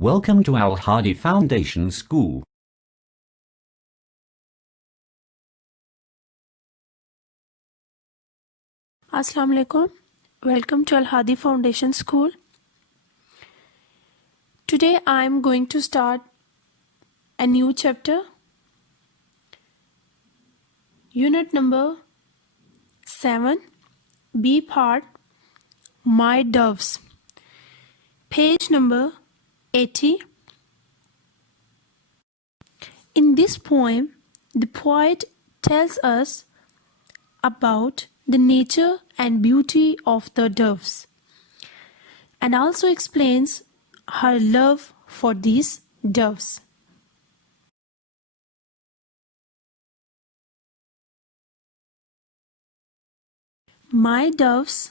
Welcome to Al Hadi Foundation School. Assalamu alaikum. Welcome to Al Hadi Foundation School. Today I am going to start a new chapter. Unit number 7, B part, My Doves. Page number 80. In this poem, the poet tells us about the nature and beauty of the doves and also explains her love for these doves. My doves,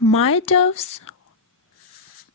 My doves,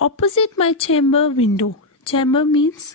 Opposite my chamber window. Chamber means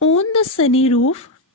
On the sunny roof,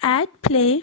At play,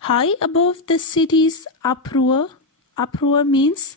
High above the city's uproar. Uproar means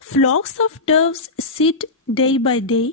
Flocks of doves sit day by day.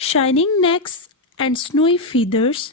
Shining necks and snowy feathers.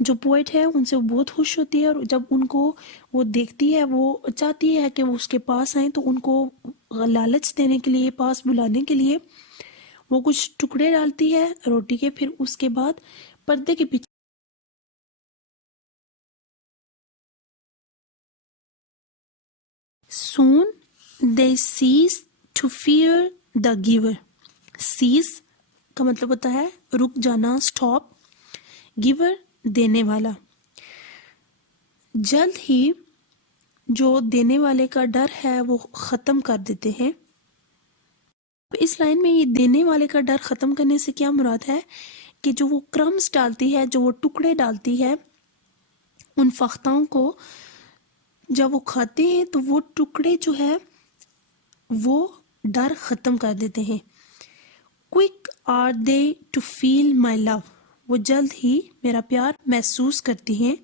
جو poet ہے ان سے وہ بہت خوش ہوتی ہے، اور جب ان کو وہ دیکھتی ہے وہ چاہتی ہے کہ وہ اس کے پاس آئیں، تو ان کو لالچ دینے کے لیے، پاس بلانے کے لیے وہ کچھ ٹکڑے ڈالتی ہے روٹی کے، پھر اس کے بعد پردے کے پیچھے soon they cease to fear the giver. cease کا مطلب ہوتا ہے رک جانا، اسٹاپ، giver دینے والا. جلد ہی جو دینے والے کا ڈر ہے وہ ختم کر دیتے ہیں. اس لائن میں یہ دینے والے کا ڈر ختم کرنے سے کیا مراد ہے کہ جو وہ کرمز ڈالتی ہے، جو وہ ٹکڑے ڈالتی ہے ان فختاؤں کو، جب وہ کھاتے ہیں تو وہ ٹکڑے جو ہے وہ ڈر ختم کر دیتے ہیں. Quick are they to feel my love, وہ جلد ہی میرا پیار محسوس کرتی ہیں.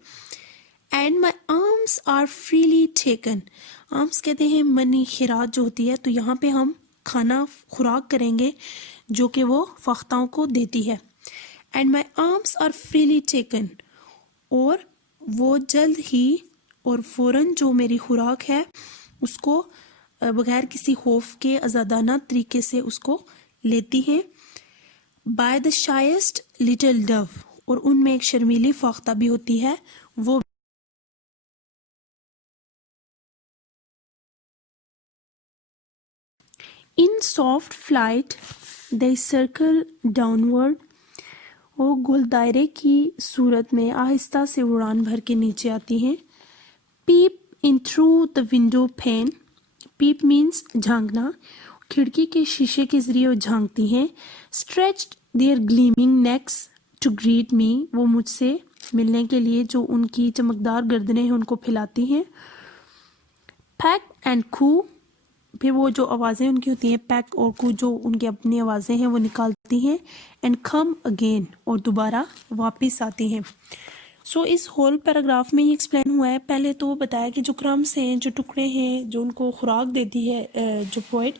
And my arms are freely taken, arms کہتے ہیں منی، خیرات جو ہوتی ہے، تو یہاں پہ ہم کھانا خوراک کریں گے جو کہ وہ فختاؤں کو دیتی ہے. And my arms are freely taken, اور وہ جلد ہی اور فوراً جو میری خوراک ہے اس کو بغیر کسی خوف کے آزادانہ طریقے سے اس کو لیتی ہیں. بائی دا شائسٹ لٹل ڈو، اور ان میں ایک شرمیلی فاختہ بھی ہوتی ہے، وہ ان سافٹ فلائٹ دے سرکل ڈاؤنورڈ، وہ گول دائرے کی صورت میں آہستہ سے اڑان بھر کے نیچے آتی ہیں. Peep in through the window pane, peep means جھانکنا، کھڑکی کے شیشے کے ذریعے وہ جھانکتی ہیں. Stretched their gleaming necks to greet me, وہ مجھ سے ملنے کے لیے جو ان کی چمکدار گردنیں ہیں ان کو پھیلاتی ہیں. پیک اینڈ کو، پھر وہ جو آوازیں ان کی ہوتی ہیں پیک اور کو، جو ان کی اپنی آوازیں ہیں وہ نکالتی ہیں. اینڈ کم اگین، اور دوبارہ واپس آتی ہیں. سو اس ہول پیراگراف میں یہ ایکسپلین ہوا ہے. پہلے تو وہ بتایا کہ جو کرمس ہیں، جو ٹکڑے ہیں، جو ان کو خوراک دیتی ہے جو پوئٹ،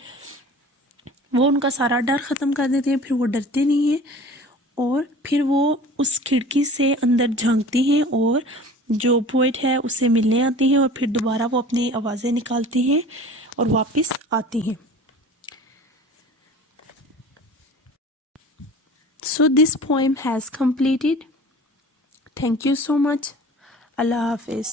وہ ان کا سارا ڈر ختم کر دیتے ہیں، پھر وہ ڈرتے نہیں ہیں، اور پھر وہ اس کھڑکی سے اندر جھانکتی ہیں اور جو پوئٹ ہے اس سے ملنے آتی ہیں، اور پھر دوبارہ وہ اپنی آوازیں نکالتی ہیں اور واپس آتی ہیں. So this poem has completed. Thank you so much. Allah Hafiz.